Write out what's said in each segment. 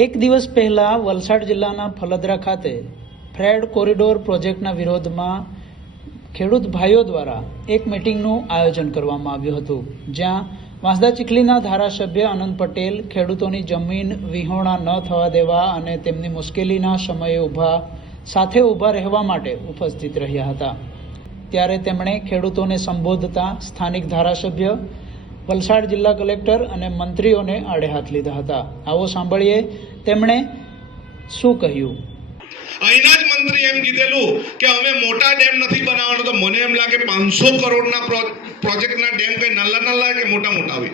એક દિવસ પહેલા વલસાડ જિલ્લાના ફલદરા ખાતે ફ્રેડ કોરિડોર પ્રોજેક્ટના વિરોધમાં ખેડૂત ભાઈઓ દ્વારા એક મિટિંગનું આયોજન કરવામાં આવ્યું હતું, જ્યાં વાંસદા ચીખલીના ધારાસભ્ય આનંદ પટેલ ખેડૂતોની જમીન વિહોણા ન થવા દેવા અને તેમની મુશ્કેલીના સમયે ઊભા, સાથે ઊભા રહેવા માટે ઉપસ્થિત રહ્યા હતા. ત્યારે તેમણે ખેડૂતોને સંબોધતા સ્થાનિક ધારાસભ્ય વલસાડ જિલ્લા કલેક્ટર અને મંત્રીઓને આડે હાથ લીધા હતા. આવો સાંભળીએ તેમણે શું કહ્યું? અહીંના જ મંત્રી એમ કીધેલું કે અમે મોટા ડેમ નથી બનાવવાનો, તો મને એમ લાગે પાંચસો કરોડના પ્રો- પ્રોજેક્ટના ડેમ કઈ નલ્લા નલ્લા કે મોટા મોટા હોય?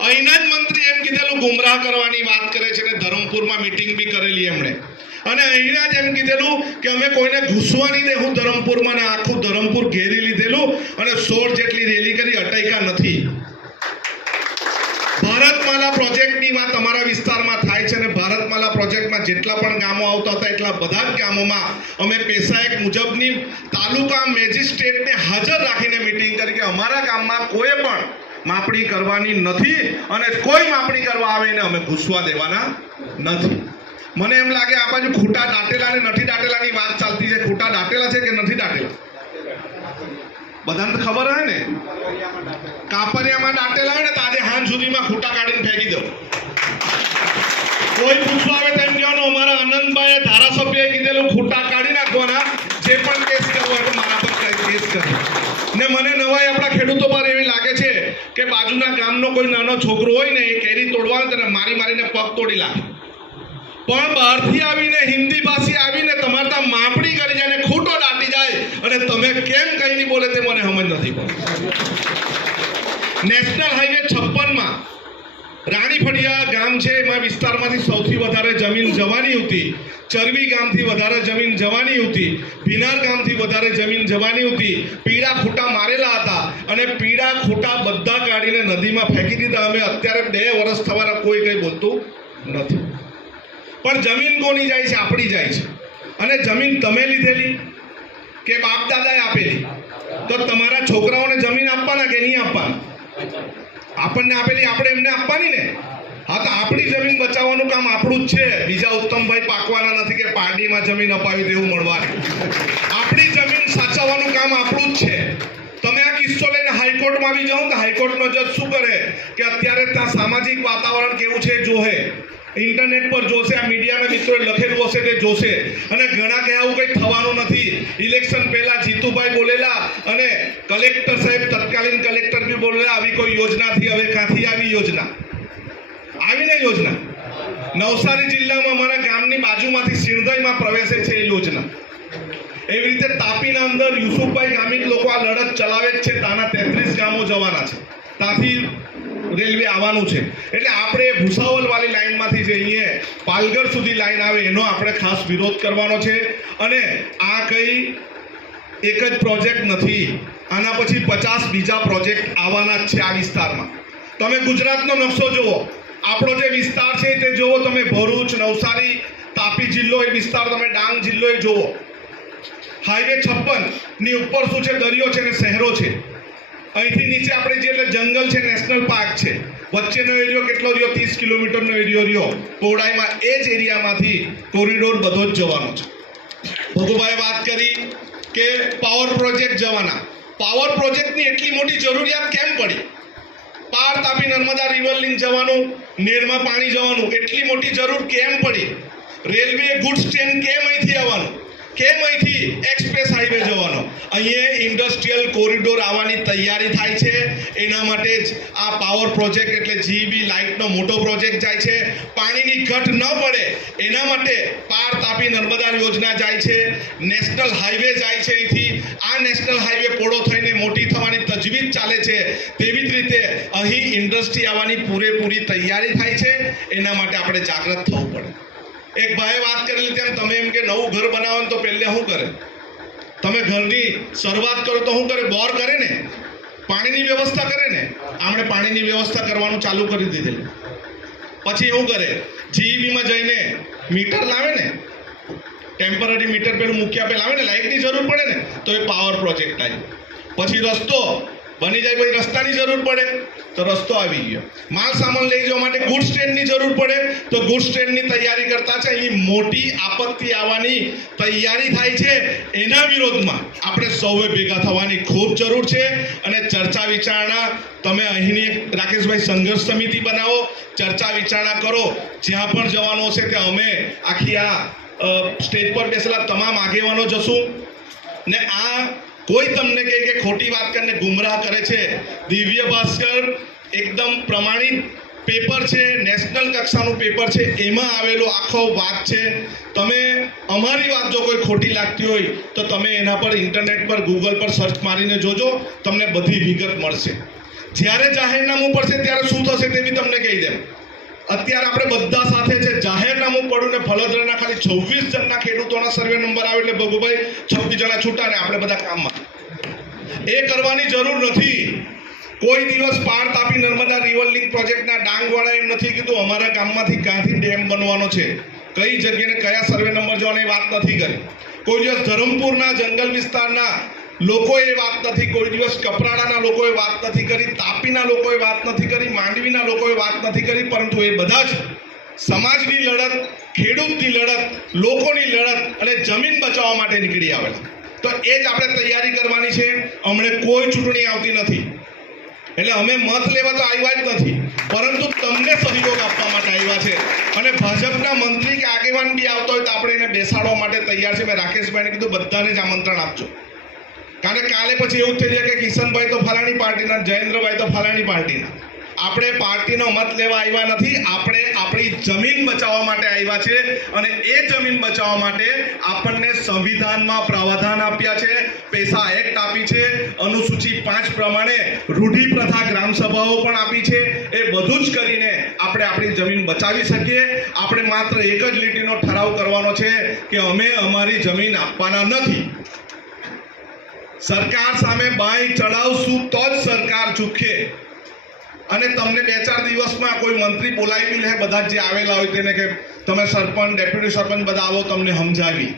અહીંના જ મંત્રી એમ કીધેલું, ગુમરાહ કરવાની વાત કરે છે ને ધરમપુરમાં મીટિંગ બી કરેલી એમણે. અને અહીંના જ એમ કીધેલું કે અમે કોઈને ઘૂસવા નહીં દેવું ધરમપુરમાં ને આખું ધરમપુર ઘેરી લીધેલું અને સોળ જેટલી રેલી કરી અટૈકા નથી ભારતમાલા પ્રોજેક્ટની વાત અમારા વિસ્તારમાં થાય છે અને ભારતમાલા પ્રોજેક્ટમાં જેટલા પણ ગામો આવતા હતા એટલા ગામોમાં અમે પેશાએક મુજબની તાલુકા મેજિસ્ટ્રેટને હાજર રાખીને મિટિંગ કરી કે અમારા ગામમાં કોઈ પણ માપણી કરવાની નથી અને કોઈ માપણી કરવા આવે ને અમે ઘૂસવા દેવાના નથી. મને એમ લાગે આ બાજુ ખોટા દાટેલા અને નથી દાટેલાની વાત ચાલતી છે. ખૂટા દાટેલા છે કે નથી દાટેલા? બધાને ખબર હોય ને? કાપરિયામાં દાટેલા હોય ને તો આજે હાંજ સુધીમાં ખૂટા કાઢીને ફેંકી દો કોઈ પૂછવા ધારાસભ્યએ કીધેલું ખોટા કાઢી નાખવાના, જે પણ કેસ કરવો હોય મારા પર કેસ કરો. ને મને નવાઈ આપણા ખેડૂતો પર એવી લાગે છે કે બાજુના ગામનો કોઈ નાનો છોકરો હોય ને એ કેરી તોડવાનું તેને મારી મારીને પગ તોડી લાગે પણ બહારથી આવીને, હિન્દી ભાષી આવીને તમારે ત્યાં માપણી કરી જાય ને ખૂટો દાટી જાય, અને તમે કેમ કઈ નહીં બોલે તે મને સમજ નથી પડતી. નેશનલ હાઈવે છપ્પનમાં રાણી ફળિયા ગામ છે, એમાં વિસ્તારમાંથી સૌથી વધારે જમીન જવાની હતી. ચરબી ગામથી વધારે જમીન જવાની હતી ભીનાર ગામથી વધારે જમીન જવાની હતી પીળા ખૂટા મારેલા હતા અને પીળા ખૂટા બધા કાઢીને નદીમાં ફેંકી દીધા. અમે અત્યારે બે વર્ષ થવાના, કોઈ કંઈ બોલતું નથી. પણ જમીન કોની જાય છે? આપણી જાય છે. અને જમીન તમે લીધેલી કે બાપ દાદાએ આપેલી? તો તમારા છોકરાઓને જમીન આપવાના કે નહીં આપવાના? આપણને આપેલી, આપણે એમને આપવાની ને? હા, તો આપણી જમીન બચાવવાનું કામ આપણું જ છે. બીજા ઉત્તમભાઈ પાકવાના નથી કે પારડીમાં જમીન અપાવી દેવું મળવાની. આપણી જમીન સાચવવાનું કામ આપણું જ છે. તમે આ કિસ્સો લઈને હાઈકોર્ટમાં આવી જાઓ તો હાઈકોર્ટનો જજ શું કરે? કે અત્યારે ત્યાં સામાજિક વાતાવરણ કેવું છે જોહે. ઇન્ટરનેટ પર જોશે, આ મીડિયાના મિત્રોએ લખેલું હશે તે જોશે. અને ઘણા કે આવું કંઈ થવાનું નથી. ઇલેક્શન પહેલા જીતુભાઈ બોલેલા અને કલેક્ટર સાહેબ તત્કાલીન કલેક્ટર બી બોલેલા, આવી કોઈ યોજનાથી હવે ક્યાંથી આવી યોજના? આવીને યોજના. નવસારી જિલ્લામાં અમારા ગામની બાજુમાંથી સિણધઈમાં પ્રવેશે છે એ યોજના. એવી રીતે તાપીના અંદર યુસુફભાઈ ગામિત લોકો આ લડત ચલાવે જ છે. તાના તેત્રીસ ગામો જવાના છે. ત્યાંથી રેલવે આવવાનું છે. એટલે આપણે ભૂસાવલ વાળી લાઈનમાંથી જઈએ પાલગઢ સુધી લાઈન આવે એનો આપણે ખાસ વિરોધ કરવાનો છે. અને આ કઈ એક જ પ્રોજેક્ટ નથી. આના પછી પચાસ બીજા પ્રોજેક્ટ આવવાના છે આ વિસ્તારમાં. તમે ગુજરાતનો નકશો જુઓ. આપણો જે વિસ્તાર છે તે જુઓ તમે ભરૂચ, નવસારી, તાપી જિલ્લો એ વિસ્તાર તમે ડાંગ જિલ્લો એ જુઓ હાઈવે છપ્પનની ઉપર શું છે? દરિયો છે ને શહેરો છે. અહીંથી નીચે આપણે જે એટલે જંગલ છે, નેશનલ પાર્ક છે. વચ્ચેનો એરિયો કેટલો રહ્યો? ત્રીસ કિલોમીટરનો એરિયો રહ્યો. પહોળાઈમાં એ જ એરિયામાંથી કોરિડોર બધો જ જવાનો છે. ભગુભાઈ વાત કરી કે પાવર પ્રોજેક્ટ જવાના. પાવર પ્રોજેક્ટની એટલી મોટી જરૂરિયાત કેમ પડી? પાર તાપી નર્મદા રિવર લિંક જવાનું, નેરમાં પાણી જવાનું, એટલી મોટી જરૂર કેમ પડી? રેલવે ગુડ્સ ટ્રેન કેમ અહીંથી આવવાનું? કેમ અહીંથી એક્સપ્રેસ હાઈવે જવાનો? અહીંયા ઇન્ડસ્ટ્રીયલ કોરિડોર આવવાની તૈયારી થાય છે. એના માટે જ આ પાવર પ્રોજેક્ટ એટલે જીબી લાઇટનો મોટો પ્રોજેક્ટ જાય છે. પાણીની ઘટ ન પડે, એના માટે પાર તાપી નર્મદા યોજના જાય છે. નેશનલ હાઈવે જાય છે અહીંથી. આ નેશનલ હાઈવે પોળો થઈને મોટી થવાની તજવીજ ચાલે છે. તેવી જ રીતે અહીં ઇન્ડસ્ટ્રી આવવાની પૂરેપૂરી તૈયારી થાય છે. એના માટે આપણે જાગૃત થવું પડે. એક ભાઈએ વાત કરેલી તેમ તમે એમ કે નવું ઘર બનાવો તો પહેલે શું કરે? તમે ઘરની શરૂઆત કરો તો શું કરે? બોર કરે ને? પાણીની વ્યવસ્થા કરે ને? આપણે પાણીની વ્યવસ્થા કરવાનું ચાલુ કરી દીધેલું. પછી શું કરે? જીઈબીમાં જઈને મીટર લાવે ને? ટેમ્પરરી મીટર પેલું મૂક્યા પેલા આવે ને? લાઇટની જરૂર પડે ને? તો એ પાવર પ્રોજેક્ટ આવી પછી રસ્તો બની જાય પછી રસ્તાની જરૂર પડે. તો રસ્તો આવી ગયો. માલ સામાન લઈ જવા માટે ગુડ્સ ટ્રેનની જરૂર પડે તો ગુડ્સ ટ્રેનની તૈયારી કરતા છે. અહીં મોટી આપત્તિ આવવાની તૈયારી થાય છે. એના વિરોધમાં આપણે સૌએ ભેગા થવાની ખૂબ જરૂર છે. અને ચર્ચા વિચારણા તમે અહીંની રાકેશભાઈ સંઘર્ષ સમિતિ બનાવો. ચર્ચા વિચારણા કરો. જ્યાં પણ જવાનું હશે ત્યાં અમે આખી આ સ્ટેજ પર બેસેલા તમામ આગેવાનો જશું. ને આ કોઈ તમને કહે કે ખોટી વાત કરીને ગુમરાહ કરે છે? દિવ્ય ભાસ્કર એકદમ પ્રમાણિત પેપર છે, નેશનલ કક્ષાનું પેપર છે, એમાં આવેલો આખો વાત છે. તમે અમારી વાત જો કોઈ ખોટી લાગતી હોય, તો તમે એના પર ઇન્ટરનેટ પર ગૂગલ પર સર્ચ મારીને જોજો, તમને બધી વિગત મળશે. જ્યારે જાહેરનામું પડશે, ત્યારે શું થશે તે બી તમને કહી દેમ અત્યારે આપણે બધા સાથે છે, જાહેરનામું પડ્યું ને ફલદરાના ખાલી છવ્વીસ જણના ખેડૂતોના સર્વે નંબર આવે એટલે બબુભાઈ છવ્વીસ જણા છૂટા ને આપણે બધા કામમાં. એ કરવાની જરૂર નથી. કોઈ દિવસ પાર તાપી નર્મદા રિવર લિંક પ્રોજેક્ટના ડાંગવાળા એમ નથી કીધું, અમારા ગામમાંથી ક્યાંથી ડેમ બનવાનો છે? કઈ જગ્યાએ કયા સર્વે નંબર જવાની વાત નથી કરી. કોઈ દિવસ ધરમપુરના જંગલ વિસ્તારના લોકોએ વાત નથી કોઈ દિવસ, કપરાડાના લોકોએ વાત નથી કરી, તાપીના લોકોએ વાત નથી કરી, માંડવીના લોકોએ વાત નથી કરી, પરંતુ એ બધા જ સમાજની લડત, ખેડૂતની લડત, લોકોની લડત અને જમીન બચાવવા માટે નીકળી આવેલા. તો એ જ આપણે તૈયારી કરવાની છે. અમને કોઈ ચૂંટણી આવતી નથી. એટલે અમે મત લેવા તો આવ્યા જ નથી, પરંતુ તમને સહયોગ આપવા માટે આવ્યા છે. અને ભાજપના મંત્રી કે આગેવાન બી આવતો હોય તો આપણે એને બેસાડવા માટે તૈયાર છે. મેં રાકેશભાઈને કીધું, બધાને જ આમંત્રણ આપજો. કારણ કે કાલે પછી એવું થઈ જાય કે કિશનભાઈ તો ફલાણી પાર્ટીના, જયેન્દ્રભાઈ તો ફલાણી પાર્ટીના. આપણે પાર્ટીનો મત લેવા આવ્યા નથી, આપણે આપણી જમીન બચાવવા માટે આવ્યા છે અને એ જમીન બચાવવા માટે આપણને સંવિધાનમાં પ્રાવધાન આપ્યા છે, પૈસા એક્ટ આપી છે, અનુસૂચિ પાંચ પ્રમાણે રૂઢિ પ્રથા ગ્રામ સભાઓ પણ આપી છે. એ બધું જ કરીને આપણે આપણી જમીન બચાવી શકીએ. આપણે માત્ર એક જ લીટીનો ઠરાવ કરવાનો છે કે અમે અમારી જમીન આપવાના નથી. સરકાર સામે બાઈ ચડાવશું તો જ સરકાર ચૂકે. અને તમને બે ચાર દિવસમાં કોઈ મંત્રી બોલાવી લે, બધા જે આવેલા હોય તેને કે તમે સરપંચ, ડેપ્યુટી સરપંચ બધા આવો, તમને સમજાવી.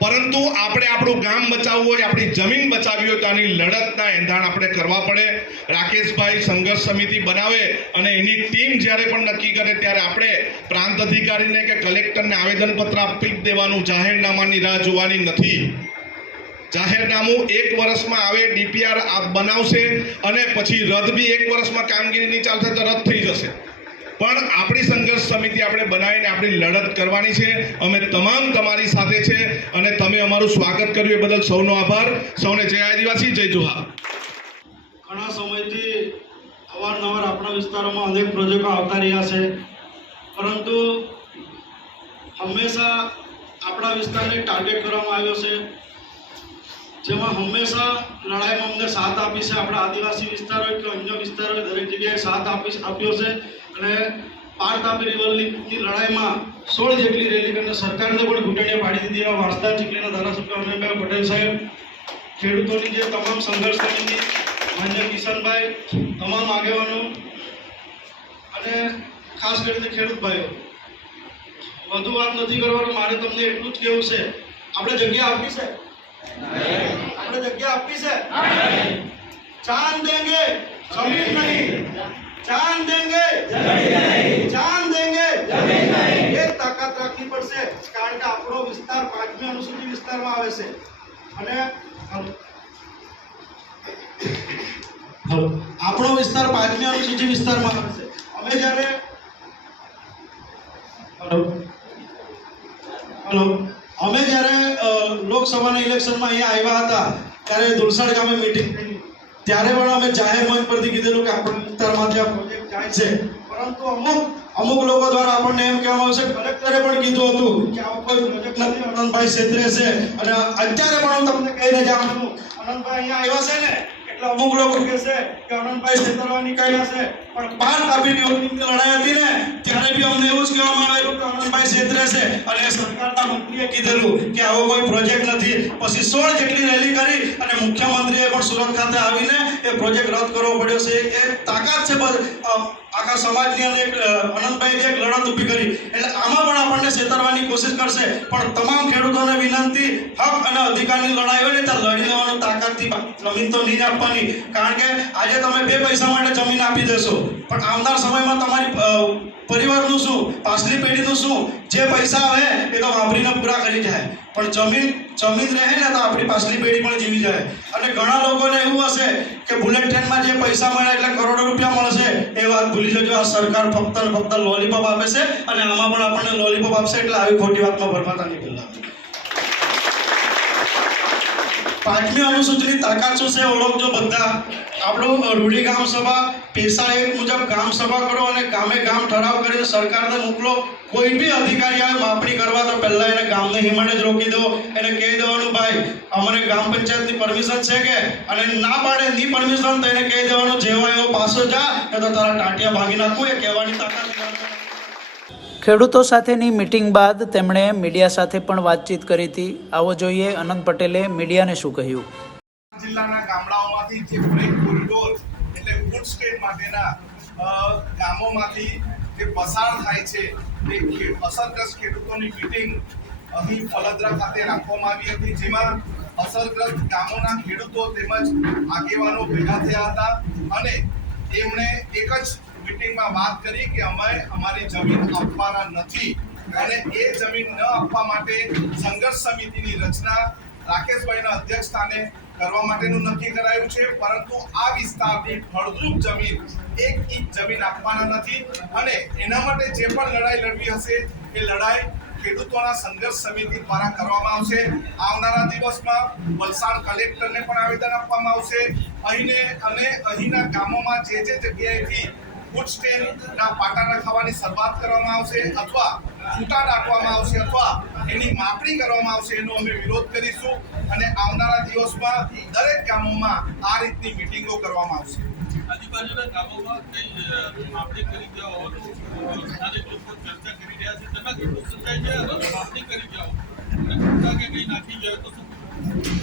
પરંતુ આપણે આપણું ગામ બચાવવું હોય, આપણી જમીન બચાવવી હોય, તો આની લડતના એંધાણ આપણે કરવા પડે. રાકેશભાઈ સંઘર્ષ સમિતિ બનાવે અને એની ટીમ જ્યારે પણ નક્કી કરે ત્યારે આપણે પ્રાંત અધિકારીને કે કલેક્ટરને આવેદનપત્ર આપી દેવાનું, જાહેરનામાની રાહ જોવાની નથી. જાહેરનામું એક વર્ષમાં આવે, ડીપીઆર બનાવશે અને પછી રદ બી એક વર્ષમાં કામગીરી નહીં ચાલશે તો રદ થઈ જશે. પણ આપણી સંઘર્ષ સમિતિ આપણે બનાવીને આપણી લડત કરવાની છે. અમે તમામ તમારી સાથે છે અને તમે અમારું સ્વાગત કર્યું એ બદલ સૌનો આભાર. સૌને જય આદિવાસી, જય જોહાર. ઘણા સમયથી અવારનવાર આપણા વિસ્તારોમાં અનેક પ્રોજેક્ટો આવતા રહ્યા છે. પરંતુ હંમેશા આપણા વિસ્તારને ટાર્ગેટ કરવામાં આવ્યો છે. જેમાં હંમેશા લડાઈમાં અમને સાથ આપી છે. આપણા આદિવાસી વિસ્તાર હોય કે અન્ય વિસ્તાર હોય દરેક જગ્યાએ સાથ આપી આપ્યો છે. અને પારતાપી રિવરની રિવર લડાઈમાં સોળ જેટલી રેલી કરીને સરકારને પણ ઘૂંટણીએ પાડી દીધી. એવા વાંસદા ચીખલીના ધારાસભ્ય અમીરભાઈ પટેલ સાહેબ, ખેડૂતોની જે તમામ સંઘર્ષ સમિતિ માન્ય કિશનભાઈ, તમામ આગેવાનો અને ખાસ કરીને ખેડૂત ભાઈઓ. વધુ વાત નથી કરવાનું, મારે તમને એટલું જ કહેવું છે. આપણે જગ્યા આપી છે. આપણે જગ્યા આપી છે. ચાંદ દેંગે, જમીન નહીં. ચાંદ દેંગે ચાંદ દેંગે. એ તાકાત રાખવી પડશે, કારણ કે આપણો વિસ્તાર પાંચમી અનુસૂચિ વિસ્તારમાં આવે છે. અને આપણો વિસ્તાર પાંચમી અનુસૂચિ વિસ્તારમાં આવે છે. અમે જ્યારે હલો. હલો. અમે જ્યારે લોકસભાના ઇલેક્શનમાં અહીંયા આવ્યા હતા, ત્યારે ધુલસાડ ગામે મીટિંગ થઈ. ત્યારે પણ અમે જાહેર મંચ પરથી કીધેલું કે આપણા વિસ્તારમાંથી આ પ્રોજેક્ટ જાય છે. પરંતુ અમુક અમુક લોકો દ્વારા આપણને એમ કહેવામાં આવશે કલેક્ટરે પણ કીધું હતું કે આવો કોઈ પ્રોજેક્ટ નથી, અનંતભાઈ છેતરે છે. અને અત્યારે પણ હું તમને કહીને જાઉં છું, અનંતભાઈ અહીંયા આવ્યા છે ને? એટલે અમુક લોકો કે છે કે અનંતભાઈ છેતરવા નીકળ્યા છે. પણ પાર તાપીની ઓગણીની લડાઈ હતી ને, ત્યારે બી અમને એવું જ કહેવામાં આવ્યું કે અનંતભાઈ છેતરે છે. અને સરકારના મંત્રીએ કીધેલું કે આવો કોઈ પ્રોજેક્ટ નથી. પછી સોળ જેટલી રેલી કરી અને મુખ્યમંત્રીએ પણ સુરત ખાતે આવીને એ પ્રોજેક્ટ રદ કરવો પડ્યો છે. એ તાકાત છે આખા સમાજની અંદર એક અનંતભાઈ એક લડત ઊભી કરી. એટલે આમાં પણ આપણને છેતરવાની કોશિશ કરશે. પણ તમામ ખેડૂતોને વિનંતી, હક અને અધિકારની લડાઈ હોય ને ત્યાં લડી બા- જમીન તો નહીં આપવાની. કારણ કે આજે તમે બે પૈસા માટે જમીન આપી દેશો. પણ આવનાર સમયમાં તમારી પરિવારનું શું, પાછલી પેઢીનું શું, જે પૈસા આવે એ તો વાપરીને પૂરા કરી જાય. પણ જમીન જમીન રહે ને તો આપણી પાછલી પેઢી પણ જીવી જાય. અને ઘણા લોકોને એવું હશે કે બુલેટ ટ્રેનમાં જે પૈસા મળે એટલે કરોડો રૂપિયા મળશે, એ વાત ભૂલી જજો. આ સરકાર ફક્ત ફક્ત લોલીપોપ આપે છે અને આમાં પણ આપણને લોલીપોપ આપશે એટલે આવી ખોટી વાતમાં ભરપાતા નહીં પહેલા પાંચમી અનુસૂચિની તાકાત શું છે ઓળખજો બધા આપણું રૂઢી ગામ સભા, પેશા એક મુજબ ગામ સભા કરો અને ગામે ગામ ઠરાવ કરીને સરકારને મોકલો કોઈ બી અધિકારી આવે માપણી કરવા તો પહેલા એને ગામને હિમાડે જ રોકી દો એને કહી દેવાનું, ભાઈ, અમને ગ્રામ પંચાયતની પરમિશન છે કે અને ના પાડે ની પરમિશન તો એને કહી દેવાનું, જેવા એવો પાસો જા તો તારા ટાંટિયા ભાગી નાખું, એ કહેવાની તાકાત. ખેડૂતો સાથેની મિટિંગ બાદ તેમણે મીડિયા સાથે પણ વાતચીત કરી હતી. આવો જોઈએ અનંત પટેલે મીડિયાને શું કહ્યું? જિલ્લાના ગામડાઓમાંથી જે બ્રેક કોરિડોર એટલે ફૂડ સ્ટેટ માટેના ગામોમાંથી જે પસાર થાય છે તે અસરગ્રસ્ત ખેડૂતોની મીટિંગ અહીં ફલદરા ખાતે રાખવામાં આવી હતી, જેમાં અસરગ્રસ્ત ગામોના ખેડૂતો તેમજ આગેવાનો ભેગા થયા હતા અને એમણે એક જ મીટિંગમાં વાત કરી કે અમે અમારી જમીન આપવાના નથી. અને એ જમીન ન આપવા માટે સંઘર્ષ સમિતિની રચના રાકેશભાઈના અધ્યક્ષ સ્થાને કરવા માટેનું નક્કી કરાયું છે. પરંતુ આ વિસ્તારની ફળદ્રુપ જમીન એક ઇંચ જમીન આપવાના નથી. અને એના માટે જે પણ લડાઈ લડવી હશે, એ લડાઈ ખેડૂતોના સંઘર્ષ સમિતિ દ્વારા કરવામાં આવશે. આવનારા દિવસમાં વલસાડ કલેક્ટરને પણ આવેદન આપવામાં આવશે. અહીંને અને અહીંના ગામોમાં જે જે જગ્યાએથી ફૂડ સ્ટેન્ડના પાટા ખાવાની શરૂઆત કરવામાં આવશે અથવા છૂટા રાખવામાં આવશે અથવા એની માપણી કરવામાં આવશે એનો અમે વિરોધ કરીશું અને આવનારા દિવસમાં દરેક ગામોમાં આ રીતની મિટિંગો કરવામાં આવશે. આજુબાજુના ગામોમાં કઈ માપણી કરી ગયા હોવાનું સ્થાનિક લોકો ચર્ચા કરી રહ્યા છે. તેમાં કેટલું સચ્ચાઈ છે? માપણી કરી જાઓ. અને કે કંઈ નાખી જાય તો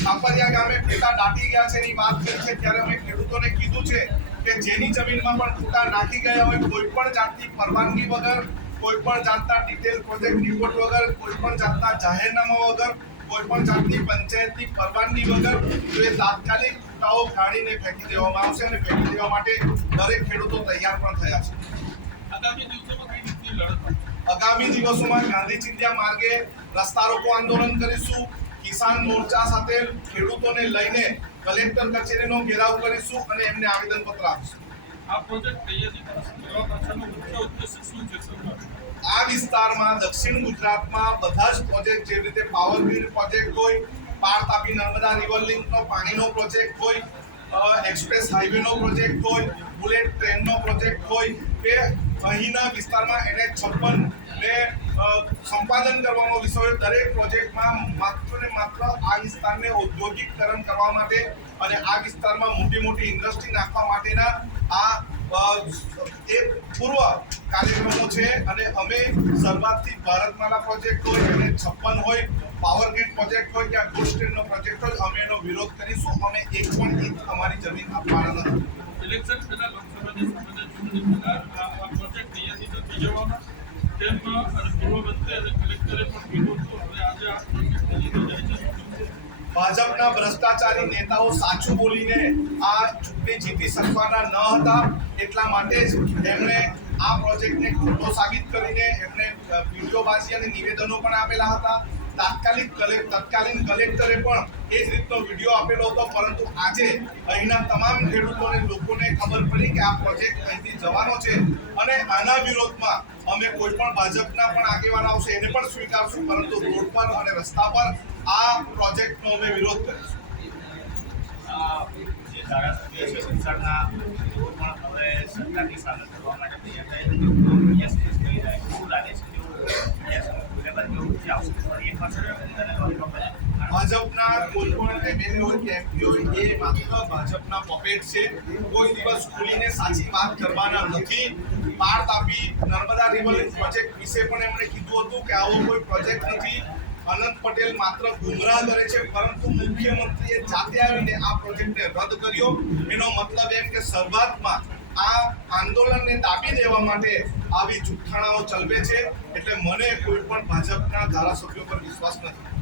કાપરિયા ગામે પેટા દાટી ગયા છે એની વાત કરી છે. ત્યારે અમે ખેડૂતોને કીધું છે કે જેની જમીનમાં પણ ખૂટા નાખી ગયા હોય કોઈ પણ જાતની પરવાનગી વગર કોઈ પણ જાતના ડિટેલ પ્રોજેક્ટ રિપોર્ટ વગર કોઈ પણ જાતના જાહેરનામા વગર કોઈ પણ જાતની પંચાયતની પરવાનગી વગર તો એ તાત્કાલિક ખૂટાઓ કાઢીને ફેંકી દેવામાં આવશે અને ફેંકી દેવા માટે દરેક ખેડૂતો તૈયાર પણ થયા છે. આગામી દિવસોમાં કઈ રીતની લડત આગામી દિવસોમાં ગાંધી ચિંધ્યા માર્ગે રસ્તા રોકો આંદોલન કરીશું. કિસાન મોરચા સાથે ખેડૂતોને લઈને કલેક્ટર કચેરીનો ઘેરાવ કરીશું અને એમને આવેદનપત્ર આપીશું. આ પ્રોજેક્ટ મુખ્ય ઉદ્દેશ શું છે આ વિસ્તારમાં દક્ષિણ ગુજરાતમાં બધા જ પ્રોજેક્ટ જેવી રીતે પાવર ગ્રીડ પ્રોજેક્ટ હોય પાર તાપી નર્મદા રિવર લિંકનો પાણીનો પ્રોજેક્ટ હોય એક્સપ્રેસ હાઈવેનો પ્રોજેક્ટ હોય બુલેટ ટ્રેનનો પ્રોજેક્ટ હોય કે અહીંના વિસ્તારમાં એને છપ્પન ને સંપાદન કરવાનો વિષય દરેક પ્રોજેક્ટમાં માત્ર ને માત્ર આ વિસ્તારને ઔદ્યોગિકરણ કરવા માટે અને આ વિસ્તારમાં મોટી મોટી ઇન્ડસ્ટ્રી નાખવા માટેના આ એક પૂર્વ કાર્યક્રમો છે. અને અમે શરૂઆતથી ભારતમાલા પ્રોજેક્ટ હોય અને છપ્પન હોય, પાવર ગ્રીડ પ્રોજેક્ટ હોય કે આ ગુડ સ્ટેન્ડનો પ્રોજેક્ટ હોય, અમે એનો વિરોધ કરીશું. અમે એક પણ અમારી જમીન આપવાના નથી. પ્રોજેક્ટ જવામાં તેમ અને અને કલેક્ટરે પણ કીધું હતું ભાજપના ભ્રષ્ટાચારી નેતાઓ સાચું બોલીને આ ચૂંટણી જીતી શકવાના ન હતા, એટલા માટે જ એમણે આ પ્રોજેક્ટને ખોટો સાબિત કરીને એમણે વીડિયો વિડીયોબાજી અને નિવેદનો પણ આપેલા હતા. તાત્કાલિક કલે તત્કાલીન કલેક્ટરે પણ એ જ રીતનો વીડિયો આપેલો હતો, પરંતુ આજે અહીંના તમામ ખેડૂતોને લોકોને ખબર પડી કે આ પ્રોજેક્ટ અહીંથી જવાનો છે અને આના વિરોધમાં અમે કોઈ પણ ભાજપના પણ આગેવાન આવશે, એને પણ સ્વીકારશું, પરંતુ રોડ પર અને રસ્તા પર આ પ્રોજેક્ટનો અમે વિરોધ કરીશું. પણ સરકારની સામે કરવા માટે તૈયાર થાય છે. ભાજપના કોઈ પણ એમએલએ હોય કે એમપીઓ એ માત્ર ભાજપના પપેટ છે. કોઈ દિવસ ખુલીને સાચી વાત કરવાના નથી. પાર તાપી નર્મદા રિવર પ્રોજેક્ટ વિશે પણ એમણે કીધું હતું કે આવો કોઈ પ્રોજેક્ટ નથી. અનંત પટેલ માત્ર ગુમરાહ કરે છે, પરંતુ મુખ્યમંત્રીએ જાતે આવીને આ પ્રોજેક્ટને રદ કર્યો. એનો મતલબ એમ કે શરૂઆતમાં આ આંદોલનને દાબી દેવા માટે આવી જુઠ્ઠાણાઓ ચલવે છે. એટલે મને કોઈ પણ ભાજપના ધારાસભ્યો પર વિશ્વાસ નથી.